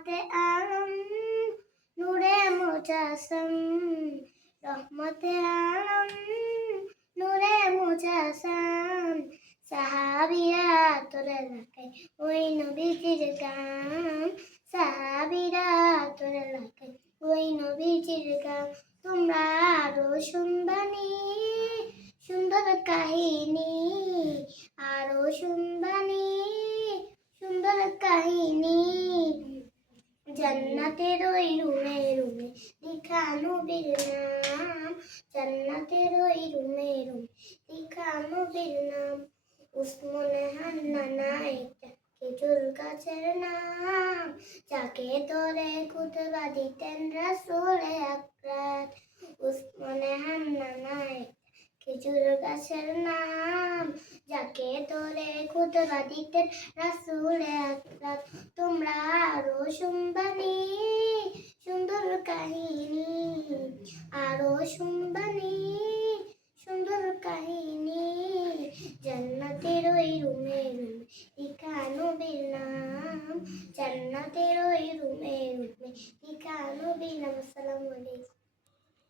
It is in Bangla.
রহমতে আলম নূরে মুজাসম, রহমতে আলম নূরে মুজাসম। সাহাবিরা তোর এলাকায় ওই নবীজির গান। সাহাবিরা তোর এলাকায় ওই নবীজির গান। তোমরা আরও শুনবানি, সুন্দর কাহিনী আরও শুনবানি সুন্দর কাহিনী জান্নাতের ওই রুমে রুমে লিখা নবীর নাম জান্নাতের ওই রুমে রুমে লিখা নবীর নাম উসমনে হান্না নাইটা খেজুর গাছের নাম যাকে তোরে খুতবা দিতেন রাসূলে আকরার উসমনে হান্না নাইটা খেজুর গাছের নাম যাকে তোরে খুতবা দিতেন রাসূলে আকরার তোমরা আরও কাহিনী, আরও শুনবানি, সুন্দর কাহিনী। জান্নাতের ওই রুমে রুমে লিখা নবীর নাম জান্নাতের ওই রুমে রুমে লিখা নবীর নাম